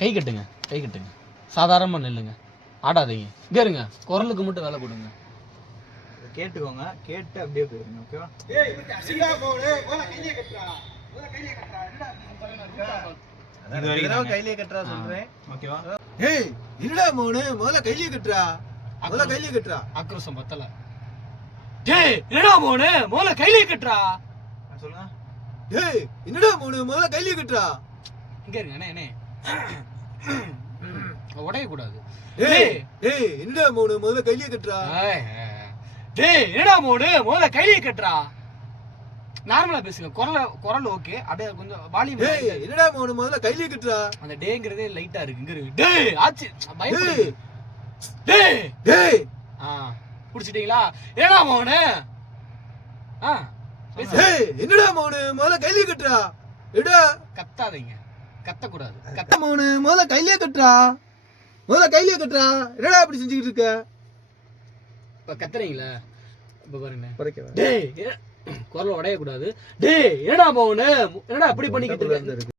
கை கட்டுங்க, கை கட்டுங்க. சாதாரணமாக நில்லுங்க, ஆடாதீங்க. இங்கே இருங்க, குரலுக்கு மட்டும் வேலை கொடுங்க. கேட்டுக்கோங்க, கேட்டு அப்படியே போயிருங்க. ஓகேவா? கையிலே கட்டுறா சொல்றேன். ஓகேவா? ஏய் என்னடா மோனு முதல்ல கையிலே கட்டுறா, முதல்ல கையிலே கட்டுறா. ஆக்ரோஷம் பத்தல. டேய் என்னடா மோனு முதல்ல கையிலே கட்டுறா. சொல்லுங்க. ஏய் என்னடா மோனு முதல்ல கையிலே கட்டுறா. இங்க இருங்க அண்ணே அண்ணே, உடைய கூடாது. ஏய் ஏய் என்னடா மோனு முதல்ல கையிலே கட்டுறா. டேய் என்னடா மோனு முதல்ல கையிலே கட்டுறா. நார்மலா பேசுங்க, குரல் ஓகே, அப்படியே கொஞ்சம் வால்யூம். ஏய் என்னடா மோனு முதல்ல கையிலே கட்டுறா. அந்த டேங்கிறதே லைட்டா இருக்கு. இங்க இருக்கு. டேய் ஆச்சு பயப்படுது. டேய் ஏய் புடிச்சிட்டீங்களா? என்னடா மோனு ஏய் என்னடா மோனு முதல்ல கையிலே கட்டுறா. எடா கத்தாதீங்க, கத்தக்கூடாது. கத்த மோனு முதல்ல கையிலே கட்டுறா, முதல்ல கையிலே கட்டுறா. என்னடா அப்படி செஞ்சுக்கிட்டு இருக்க? இப்ப கத்துறீங்களா? இப்ப பாருங்க. குறைக்க டேய் குரல் உடைய கூடாது. டேய் என்னடா மோனு என்னடா அப்படி பண்ணிக்கிட்டு இருக்க?